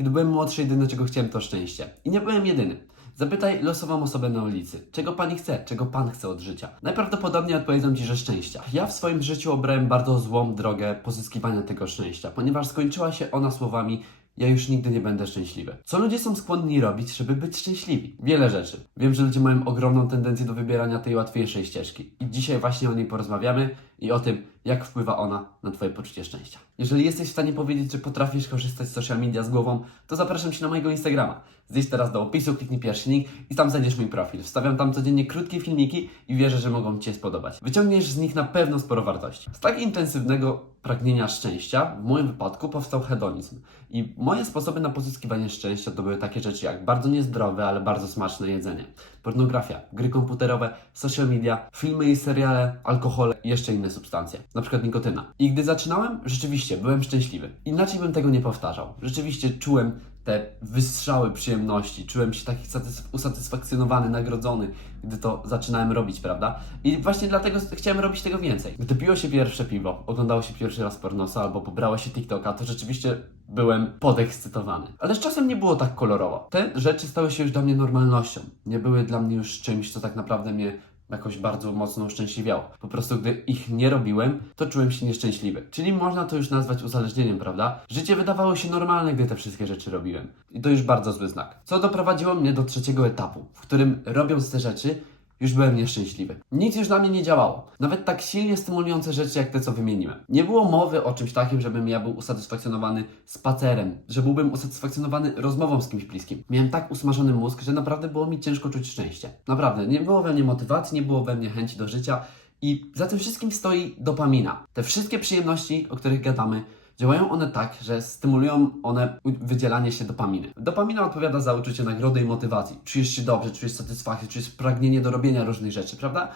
Kiedy byłem młodszy, jedyne czego chciałem to szczęście. I nie byłem jedyny. Zapytaj losową osobę na ulicy, czego pani chce, czego pan chce od życia. Najprawdopodobniej odpowiedzą ci, że szczęścia. Ja w swoim życiu obrałem bardzo złą drogę pozyskiwania tego szczęścia, ponieważ skończyła się ona słowami ja już nigdy nie będę szczęśliwy. Co ludzie są skłonni robić, żeby być szczęśliwi? Wiele rzeczy. Wiem, że ludzie mają ogromną tendencję do wybierania tej łatwiejszej ścieżki. I dzisiaj właśnie o niej porozmawiamy i o tym, jak wpływa ona na Twoje poczucie szczęścia. Jeżeli jesteś w stanie powiedzieć, że potrafisz korzystać z social media z głową, to zapraszam Cię na mojego Instagrama. Zejdź teraz do opisu, kliknij pierwszy link i tam znajdziesz mój profil. Wstawiam tam codziennie krótkie filmiki i wierzę, że mogą Ci się spodobać. Wyciągniesz z nich na pewno sporo wartości. Z tak intensywnego pragnienia szczęścia, w moim wypadku powstał hedonizm. I moje sposoby na pozyskiwanie szczęścia to były takie rzeczy jak bardzo niezdrowe, ale bardzo smaczne jedzenie. Pornografia, gry komputerowe, social media, filmy i seriale, alkohol i jeszcze inne substancje, na przykład nikotyna. I gdy zaczynałem, rzeczywiście byłem szczęśliwy. Inaczej bym tego nie powtarzał. Rzeczywiście czułem te wystrzały przyjemności, czułem się taki satys- usatysfakcjonowany, nagrodzony, gdy to zaczynałem robić, prawda? I właśnie dlatego chciałem robić tego więcej. Gdy piło się pierwsze piwo, oglądało się pierwszy raz pornosa albo pobrało się TikToka, to rzeczywiście byłem podekscytowany. Ale z czasem nie było tak kolorowo. Te rzeczy stały się już dla mnie normalnością. Nie były dla mnie już czymś, co tak naprawdę mnie jakoś bardzo mocno uszczęśliwiało. Po prostu gdy ich nie robiłem, to czułem się nieszczęśliwy. Czyli można to już nazwać uzależnieniem, prawda? Życie wydawało się normalne, gdy te wszystkie rzeczy robiłem. I to już bardzo zły znak. Co doprowadziło mnie do trzeciego etapu, w którym robiąc te rzeczy, już byłem nieszczęśliwy. Nic już dla mnie nie działało. Nawet tak silnie stymulujące rzeczy jak te, co wymieniłem. Nie było mowy o czymś takim, żebym ja był usatysfakcjonowany spacerem, że byłbym usatysfakcjonowany rozmową z kimś bliskim. Miałem tak usmażony mózg, że naprawdę było mi ciężko czuć szczęście. Naprawdę, nie było we mnie motywacji, nie było we mnie chęci do życia i za tym wszystkim stoi dopamina. Te wszystkie przyjemności, o których gadamy, Działają one tak, że stymulują one wydzielanie się dopaminy. Dopamina odpowiada za uczucie nagrody i motywacji. Czujesz się dobrze, czujesz satysfakcję, czujesz pragnienie do robienia różnych rzeczy, prawda?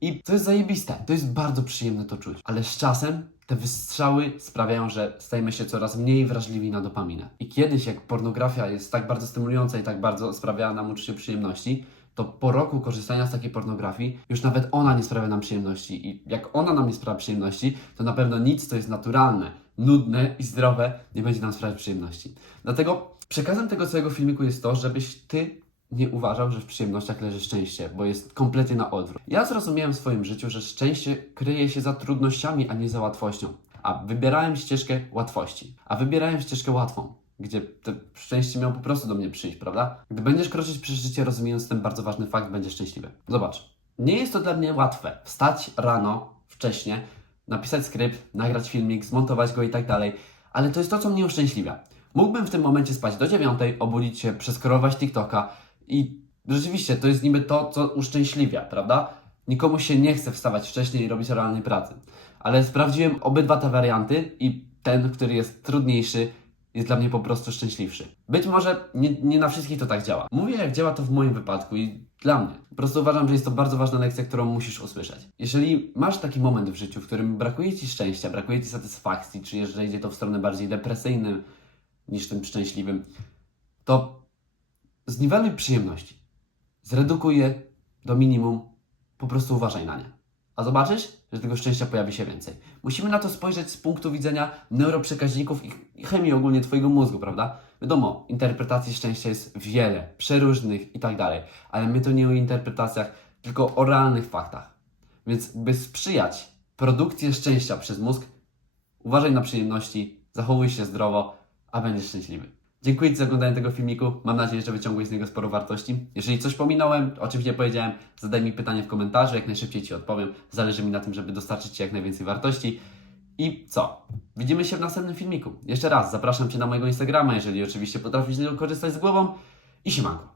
I to jest zajebiste, to jest bardzo przyjemne to czuć. Ale z czasem te wystrzały sprawiają, że stajemy się coraz mniej wrażliwi na dopaminę. I kiedyś, jak pornografia jest tak bardzo stymulująca i tak bardzo sprawia nam uczucie przyjemności, to po roku korzystania z takiej pornografii już nawet ona nie sprawia nam przyjemności. I jak ona nam nie sprawia przyjemności, to na pewno nic, co jest naturalne, nudne i zdrowe, nie będzie nam sprawiać przyjemności. Dlatego przekazem tego całego filmiku jest to, żebyś ty nie uważał, że w przyjemnościach leży szczęście, bo jest kompletnie na odwrót. Ja zrozumiałem w swoim życiu, że szczęście kryje się za trudnościami, a nie za łatwością. A wybierałem ścieżkę łatwości, a wybierałem ścieżkę łatwą, gdzie to szczęście miało po prostu do mnie przyjść, prawda? Gdy będziesz kroczyć przez życie rozumiejąc ten bardzo ważny fakt, będziesz szczęśliwy. Zobacz, nie jest to dla mnie łatwe. Wstać rano, wcześnie, napisać skrypt, nagrać filmik, zmontować go i tak dalej, ale to jest to, co mnie uszczęśliwia. Mógłbym w tym momencie spać do dziewiątej, obudzić się, przeskrolować TikToka i rzeczywiście to jest niby to, co uszczęśliwia, prawda? Nikomu się nie chce wstawać wcześniej i robić realnej pracy. Ale sprawdziłem obydwa te warianty i ten, który jest trudniejszy, jest dla mnie po prostu szczęśliwszy. Być może nie, nie na wszystkich to tak działa. Mówię, jak działa to w moim wypadku i dla mnie. Po prostu uważam, że jest to bardzo ważna lekcja, którą musisz usłyszeć. Jeżeli masz taki moment w życiu, w którym brakuje ci szczęścia, brakuje ci satysfakcji, czy jeżeli idzie to w stronę bardziej depresyjnym niż tym szczęśliwym, to zniweluj przyjemności. Zredukuj je do minimum, po prostu uważaj na nie. A zobaczysz, że tego szczęścia pojawi się więcej. Musimy na to spojrzeć z punktu widzenia neuroprzekaźników i chemii ogólnie Twojego mózgu, prawda? Wiadomo, interpretacji szczęścia jest wiele, przeróżnych i tak dalej, ale my to nie o interpretacjach, tylko o realnych faktach. Więc by sprzyjać produkcji szczęścia przez mózg, uważaj na przyjemności, zachowuj się zdrowo, a będziesz szczęśliwy. Dziękuję Ci za oglądanie tego filmiku. Mam nadzieję, że wyciągłeś z niego sporo wartości. Jeżeli coś pominąłem, o czymś nie powiedziałem, zadaj mi pytanie w komentarzu, jak najszybciej Ci odpowiem. Zależy mi na tym, żeby dostarczyć Ci jak najwięcej wartości. I co? Widzimy się w następnym filmiku. Jeszcze raz zapraszam Cię na mojego Instagrama, jeżeli oczywiście potrafisz z niego korzystać z głową. I siemanko.